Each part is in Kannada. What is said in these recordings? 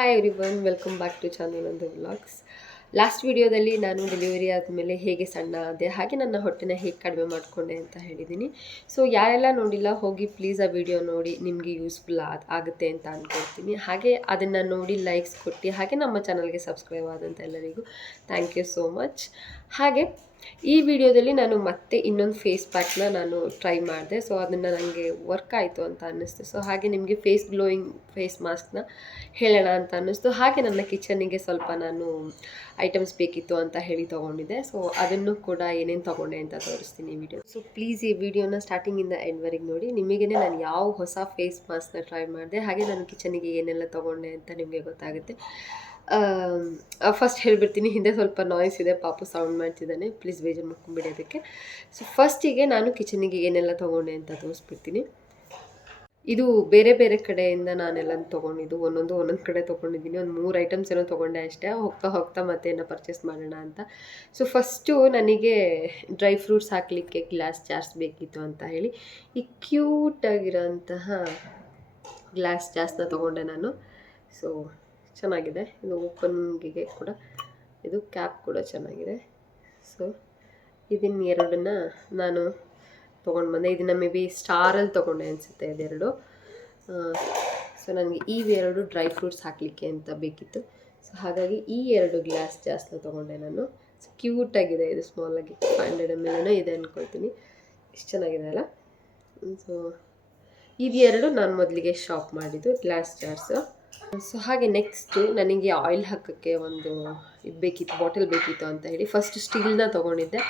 Hi everyone, welcome back to ಚಂದನಂದು ವ್ಲಾಗ್ಸ್. ಲಾಸ್ಟ್ ವಿಡಿಯೋದಲ್ಲಿ ನಾನು ಡೆಲಿವರಿ ಆದಮೇಲೆ ಹೇಗೆ ಸಣ್ಣ ಆದೆ, ಹಾಗೆ ನನ್ನ ಹೊಟ್ಟೆನ ಹೇಗೆ ಕಡಿಮೆ ಮಾಡಿಕೊಂಡೆ ಅಂತ ಹೇಳಿದ್ದೀನಿ. ಸೊ ಯಾರೆಲ್ಲ ನೋಡಿಲ್ಲ ಹೋಗಿ ಪ್ಲೀಸ್ ಆ ವಿಡಿಯೋ ನೋಡಿ, ನಿಮಗೆ ಯೂಸ್ಫುಲ್ ಆಗುತ್ತೆ ಅಂತ ಅಂದ್ಕೊಳ್ತೀನಿ. ಹಾಗೆ ಅದನ್ನು ನೋಡಿ ಲೈಕ್ಸ್ ಕೊಟ್ಟು, ಹಾಗೆ ನಮ್ಮ ಚಾನಲ್ಗೆ ಸಬ್ಸ್ಕ್ರೈಬ್ ಆದಂಥ ಎಲ್ಲರಿಗೂ ಥ್ಯಾಂಕ್ ಯು ಸೋ ಮಚ್. ಹಾಗೆ ಈ ವಿಡಿಯೋದಲ್ಲಿ ನಾನು ಮತ್ತೆ ಇನ್ನೊಂದು ಫೇಸ್ ಪ್ಯಾಕ್ನ ನಾನು ಟ್ರೈ ಮಾಡಿದೆ. ಸೊ ಅದನ್ನು ನನಗೆ ವರ್ಕ್ ಆಯಿತು ಅಂತ ಅನ್ನಿಸ್ತು. ಸೊ ಹಾಗೆ ನಿಮಗೆ ಫೇಸ್ ಗ್ಲೋಯಿಂಗ್ ಫೇಸ್ ಮಾಸ್ಕ್ನ ಹೇಳೋಣ ಅಂತ ಅನ್ನಿಸ್ತು. ಹಾಗೆ ನನ್ನ ಕಿಚನ್ನಿಗೆ ಸ್ವಲ್ಪ ನಾನು ಐಟಮ್ಸ್ ಬೇಕಿತ್ತು ಅಂತ ಹೇಳಿ ತೊಗೊಂಡಿದ್ದೆ. ಸೊ ಅದನ್ನು ಕೂಡ ಏನೇನು ತೊಗೊಂಡೆ ಅಂತ ತೋರಿಸ್ತೀನಿ ಈ ವಿಡಿಯೋ. ಸೊ ಪ್ಲೀಸ್ ಈ ವಿಡಿಯೋನ ಸ್ಟಾರ್ಟಿಂಗಿಂದ ಎಂಡ್ವರೆಗೆ ನೋಡಿ. ನಿಮಗೇ ನಾನು ಯಾವ ಹೊಸ ಫೇಸ್ ಮಾಸ್ಕ್ನ ಟ್ರೈ ಮಾಡಿದೆ, ಹಾಗೆ ನಾನು ಕಿಚನ್ನಿಗೆ ಏನೆಲ್ಲ ತೊಗೊಂಡೆ ಅಂತ ನಿಮಗೆ ಗೊತ್ತಾಗುತ್ತೆ. ಫಸ್ಟ್ ಹೇಳಿಬಿಡ್ತೀನಿ, ಹಿಂದೆ ಸ್ವಲ್ಪ ನಾಯ್ಸ್ ಇದೆ, ಪಾಪು ಸೌಂಡ್ ಮಾಡ್ತಿದ್ದಾನೆ, ಪ್ಲೀಸ್ ಬೇಜಾರು ಮಾಡ್ಕೊಂಬಿಡಿ ಅದಕ್ಕೆ. ಸೊ ಫಸ್ಟಿಗೆ ನಾನು ಕಿಚನಿಗೆ ಏನೆಲ್ಲ ತೊಗೊಂಡೆ ಅಂತ ತೋರಿಸ್ಬಿಡ್ತೀನಿ. ಇದು ಬೇರೆ ಬೇರೆ ಕಡೆಯಿಂದ ನಾನೆಲ್ಲ ತೊಗೊಂಡಿದ್ದು, ಒಂದೊಂದು ಕಡೆ ತೊಗೊಂಡಿದ್ದೀನಿ. ಒಂದು 3 ಐಟಮ್ಸ್ ಏನೋ ತೊಗೊಂಡೆ ಅಷ್ಟೇ. ಹೋಗ್ತಾ ಮತ್ತೆ ಏನೋ ಪರ್ಚೇಸ್ ಮಾಡೋಣ ಅಂತ. ಸೊ ಫಸ್ಟು ನನಗೆ ಡ್ರೈ ಫ್ರೂಟ್ಸ್ ಹಾಕಲಿಕ್ಕೆ ಗ್ಲಾಸ್ ಜಾರ್ಸ್ ಬೇಕಿತ್ತು ಅಂತ ಹೇಳಿ ಈ ಕ್ಯೂಟಾಗಿರೋಂತಹ ಗ್ಲಾಸ್ ಜಾರ್ಸ್ನ ತೊಗೊಂಡೆ ನಾನು. ಸೊ ಚೆನ್ನಾಗಿದೆ, ಇದು ಓಪನ್ಗೆ ಕೂಡ, ಇದು ಕ್ಯಾಪ್ ಕೂಡ ಚೆನ್ನಾಗಿದೆ. ಸೊ ಇದನ್ನ ಎರಡನ್ನ ನಾನು ತೊಗೊಂಡು ಬಂದೆ. ಇದನ್ನು ಮೇ ಬಿ ಸ್ಟಾರಲ್ಲಿ ತೊಗೊಂಡೆ ಅನಿಸುತ್ತೆ ಇದೆರಡು. ಸೊ ನನಗೆ ಇವೆರಡು ಡ್ರೈ ಫ್ರೂಟ್ಸ್ ಹಾಕಲಿಕ್ಕೆ ಅಂತ ಬೇಕಿತ್ತು. ಸೊ ಹಾಗಾಗಿ ಈ 2 ಗ್ಲಾಸ್ ಜಾಸ್ತಿ ತೊಗೊಂಡೆ ನಾನು. ಸೊ ಕ್ಯೂಟಾಗಿದೆ, ಇದು ಸ್ಮಾಲಾಗಿ 500 ml ಇದೆ ಅಂದ್ಕೊಳ್ತೀನಿ. ಇಷ್ಟು ಚೆನ್ನಾಗಿದೆ ಅಲ್ಲ. ಸೊ ಇದೆರಡು ನಾನು ಮೊದಲಿಗೆ ಶಾಪ್ ಮಾಡಿದ್ದು ಗ್ಲಾಸ್ ಜಾರ್ಸು. ಸೊ ಹಾಗೆ ನೆಕ್ಸ್ಟು ನನಗೆ ಆಯಿಲ್ ಹಾಕೋಕ್ಕೆ ಒಂದು ಇದು ಬೇಕಿತ್ತು, ಬಾಟಲ್ ಬೇಕಿತ್ತು ಅಂತ ಹೇಳಿ ಫಸ್ಟ್ ಸ್ಟೀಲ್ನ ತೊಗೊಂಡಿದ್ದೆ.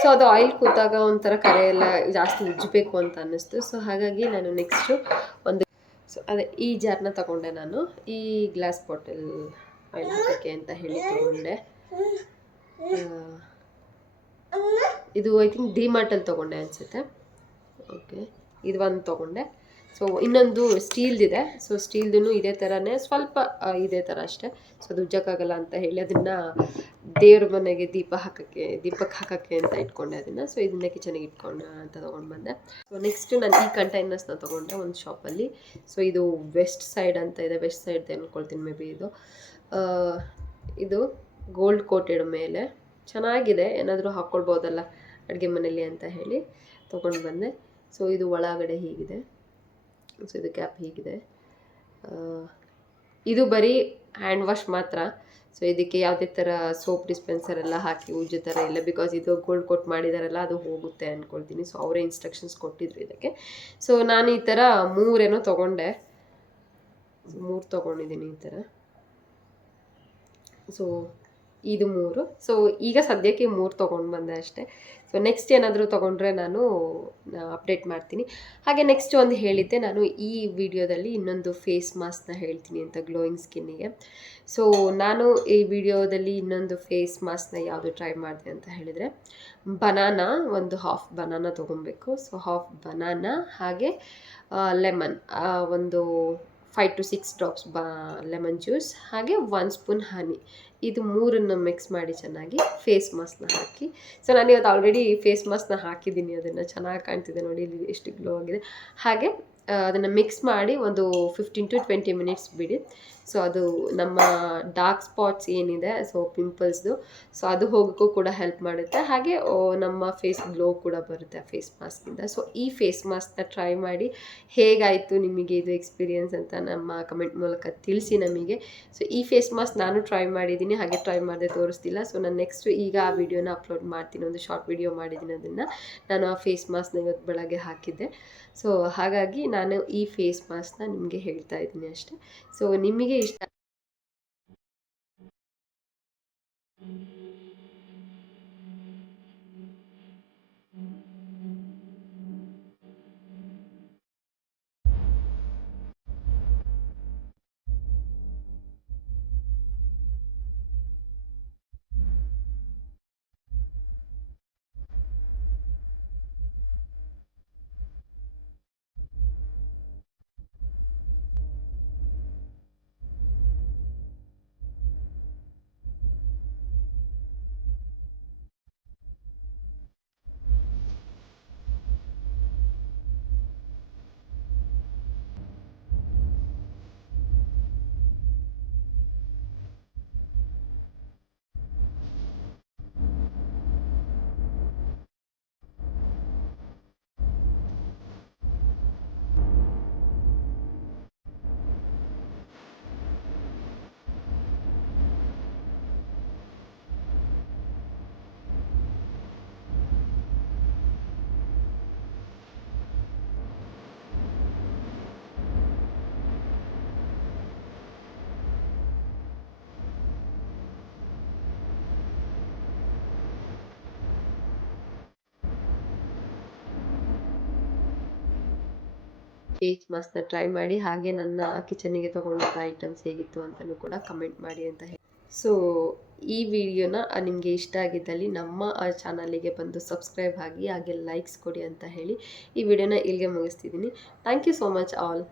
ಸೊ ಅದು ಆಯಿಲ್ ಕೂತಾಗ ಒಂಥರ ಕರೆ ಎಲ್ಲ ಜಾಸ್ತಿ ಉಜ್ಜಬೇಕು ಅಂತ ಅನ್ನಿಸ್ತು. ಸೊ ಹಾಗಾಗಿ ನಾನು ನೆಕ್ಸ್ಟು ಅದೇ ಈ ಜಾರ್ನ ತೊಗೊಂಡೆ ನಾನು. ಈ ಗ್ಲಾಸ್ ಬಾಟಲ್ ಆಯಿಲ್ ಹಾಕೋಕ್ಕೆ ಅಂತ ಹೇಳಿ ತೊಗೊಂಡೆ. ಇದು ಐ ಥಿಂಕ್ ಡಿಮಾರ್ಟಲ್ಲಿ ತೊಗೊಂಡೆ ಅನಿಸುತ್ತೆ. ಓಕೆ, ಇದು ಒಂದು ತೊಗೊಂಡೆ. ಸೊ ಇನ್ನೊಂದು ಸ್ಟೀಲ್ದಿದೆ. ಸೊ ಸ್ಟೀಲ್ದು ಇದೇ ಥರನೇ, ಸ್ವಲ್ಪ ಇದೇ ಥರ ಅಷ್ಟೇ. ಸೊ ಅದು ಉಜ್ಜಕ್ಕಾಗಲ್ಲ ಅಂತ ಹೇಳಿ ಅದನ್ನು ದೇವ್ರ ಮನೆಗೆ ದೀಪಕ್ಕೆ ಹಾಕೋಕ್ಕೆ ಅಂತ ಇಟ್ಕೊಂಡೆ ಅದನ್ನು. ಸೊ ಇದನ್ನ ಕಿಚನಿಗೆ ಇಟ್ಕೊಂಡು ಅಂತ ತೊಗೊಂಡು ಬಂದೆ. ಸೊ ನೆಕ್ಸ್ಟು ನಾನು ಈ ಕಂಟೈನರ್ಸ್ನ ತೊಗೊಂಡೆ ಒಂದು ಶಾಪಲ್ಲಿ. ಸೊ ಇದು ವೆಸ್ಟ್ ಸೈಡ್ ಅಂತ ಇದೆ, ವೆಸ್ಟ್ ಸೈಡ್ ಅಂದ್ಕೊಳ್ತೀನಿ ಮೇ ಬಿ. ಇದು ಗೋಲ್ಡ್ ಕೋಟೆಡ್ ಮೇಲೆ ಚೆನ್ನಾಗಿದೆ, ಏನಾದರೂ ಹಾಕ್ಕೊಳ್ಬೋದಲ್ಲ ಅಡುಗೆ ಮನೇಲಿ ಅಂತ ಹೇಳಿ ತೊಗೊಂಡು ಬಂದೆ. ಸೊ ಇದು ಒಳಗಡೆ ಹೀಗಿದೆ. ಸೊ ಇದು ಕ್ಯಾಪ್ ಹೀಗಿದೆ. ಇದು ಬರೀ ಹ್ಯಾಂಡ್ ವಾಶ್ ಮಾತ್ರ. ಸೊ ಇದಕ್ಕೆ ಯಾವುದೇ ಥರ ಸೋಪ್ ಡಿಸ್ಪೆನ್ಸರ್ ಎಲ್ಲ ಹಾಕಿ ಉಜ್ಜೋ ಥರ ಇಲ್ಲ, ಬಿಕಾಸ್ ಇದು ಗೋಲ್ಡ್ ಕೋಟ್ ಮಾಡಿದಾರಲ್ಲ, ಅದು ಹೋಗುತ್ತೆ ಅಂದ್ಕೊಳ್ತೀನಿ. ಸೊ ಅವರೇ ಇನ್ಸ್ಟ್ರಕ್ಷನ್ಸ್ ಕೊಟ್ಟಿದ್ರು ಇದಕ್ಕೆ. ಸೊ ನಾನು ಈ ಥರ 3 ತೊಗೊಂಡೆ. 3 ತೊಗೊಂಡಿದ್ದೀನಿ ಈ ಥರ. ಸೊ ಇದು 3. ಸೊ ಈಗ ಸದ್ಯಕ್ಕೆ 3 ತೊಗೊಂಡು ಬಂದೆ ಅಷ್ಟೇ. ಸೊ ನೆಕ್ಸ್ಟ್ ಏನಾದರೂ ತೊಗೊಂಡ್ರೆ ನಾನು ಅಪ್ಡೇಟ್ ಮಾಡ್ತೀನಿ. ಹಾಗೆ ನೆಕ್ಸ್ಟ್ ಒಂದು ಹೇಳಿದ್ದೆ ನಾನು ಈ ವಿಡಿಯೋದಲ್ಲಿ ಇನ್ನೊಂದು ಫೇಸ್ ಮಾಸ್ಕ್ನ ಹೇಳ್ತೀನಿ ಅಂತ, ಗ್ಲೋಯಿಂಗ್ ಸ್ಕಿನ್ನಿಗೆ. ಸೊ ನಾನು ಈ ವಿಡಿಯೋದಲ್ಲಿ ಇನ್ನೊಂದು ಫೇಸ್ ಮಾಸ್ಕ್ನ ಯಾವುದು ಟ್ರೈ ಮಾಡಿದೆ ಅಂತ ಹೇಳಿದರೆ, ಬನಾನಾ, ಒಂದು ಹಾಫ್ ಬನಾನಾ ತೊಗೊಬೇಕು. ಸೊ ಹಾಫ್ ಬನಾನಾ ಹಾಗೆ ಲೆಮನ್, ಒಂದು 5 to 6 ಡ್ರಾಪ್ಸ್ ಲೆಮನ್ ಜ್ಯೂಸ್, ಹಾಗೆ 1 ಸ್ಪೂನ್ ಹನಿ, ಇದು 3 ಮಿಕ್ಸ್ ಮಾಡಿ ಚೆನ್ನಾಗಿ ಫೇಸ್ ಮಾಸ್ಕ್ನ ಹಾಕಿ. ಸೊ ನಾನು ಇವತ್ತು ಆಲ್ರೆಡಿ ಫೇಸ್ ಮಾಸ್ಕ್ನ ಹಾಕಿದ್ದೀನಿ, ಅದನ್ನು ಚೆನ್ನಾಗಿ ಕಾಣ್ತಿದೆ ನೋಡಿ, ಇಲ್ಲಿ ಎಷ್ಟು ಗ್ಲೋ ಆಗಿದೆ. ಹಾಗೆ ಅದನ್ನು ಮಿಕ್ಸ್ ಮಾಡಿ ಒಂದು 15 to 20 ಮಿನಿಟ್ಸ್ ಬಿಡಿ. ಸೊ ಅದು ನಮ್ಮ ಡಾರ್ಕ್ ಸ್ಪಾಟ್ಸ್ ಏನಿದೆ, ಸೊ ಪಿಂಪಲ್ಸ್ದು, ಸೊ ಅದು ಹೋಗೋಕ್ಕೂ ಕೂಡ ಹೆಲ್ಪ್ ಮಾಡುತ್ತೆ. ಹಾಗೆ ನಮ್ಮ ಫೇಸ್ ಗ್ಲೋ ಕೂಡ ಬರುತ್ತೆ ಫೇಸ್ ಮಾಸ್ಕಿಂದ. ಸೊ ಈ ಫೇಸ್ ಮಾಸ್ಕ್ನ ಟ್ರೈ ಮಾಡಿ ಹೇಗಾಯಿತು ನಿಮಗೆ ಇದು ಎಕ್ಸ್ಪೀರಿಯನ್ಸ್ ಅಂತ ನಮ್ಮ ಕಮೆಂಟ್ ಮೂಲಕ ತಿಳಿಸಿ ನಮಗೆ. ಸೊ ಈ ಫೇಸ್ ಮಾಸ್ಕ್ ನಾನು ಟ್ರೈ ಮಾಡಿದ್ದೀನಿ, ಹಾಗೆ ಟ್ರೈ ಮಾಡದೆ ತೋರಿಸ್ತಿಲ್ಲ. ಸೊ ನಾನು ನೆಕ್ಸ್ಟು ಈಗ ಆ ವಿಡಿಯೋನ ಅಪ್ಲೋಡ್ ಮಾಡ್ತೀನಿ, ಒಂದು ಶಾರ್ಟ್ ವಿಡಿಯೋ ಮಾಡಿದ್ದೀನಿ, ಅದನ್ನು ನಾನು ಆ ಫೇಸ್ ಮಾಸ್ಕ್ನ ಇವತ್ತು ಬೆಳಗ್ಗೆ ಹಾಕಿದ್ದೆ. ಸೊ ಹಾಗಾಗಿ ನಾನು ಈ ಫೇಸ್ ಮಾಸ್ಕ್ನ ನಿಮಗೆ ಹೇಳ್ತಾ ಇದ್ದೀನಿ ಅಷ್ಟೇ. ಸೊ ನಿಮಗೆ ಇಷ್ಟ ಫೇಸ್ ಮಾಸ್ಕ್ನ ಟ್ರೈ ಮಾಡಿ, ಹಾಗೆ ನನ್ನ ಕಿಚನಿಗೆ ತೊಗೊಂಡಂಥ ಐಟಮ್ಸ್ ಹೇಗಿತ್ತು ಅಂತಲೂ ಕೂಡ ಕಮೆಂಟ್ ಮಾಡಿ ಅಂತ ಹೇಳಿ. ಸೊ ಈ ವಿಡಿಯೋನ ನಿಮಗೆ ಇಷ್ಟ ಆಗಿದ್ದಲ್ಲಿ ನಮ್ಮ ಚಾನಲಿಗೆ ಬಂದು ಸಬ್ಸ್ಕ್ರೈಬ್ ಆಗಿ, ಹಾಗೆ ಲೈಕ್ಸ್ ಕೊಡಿ ಅಂತ ಹೇಳಿ ಈ ವಿಡಿಯೋನ ಇಲ್ಲಿಗೆ ಮುಗಿಸ್ತಿದ್ದೀನಿ. Thank you so much all.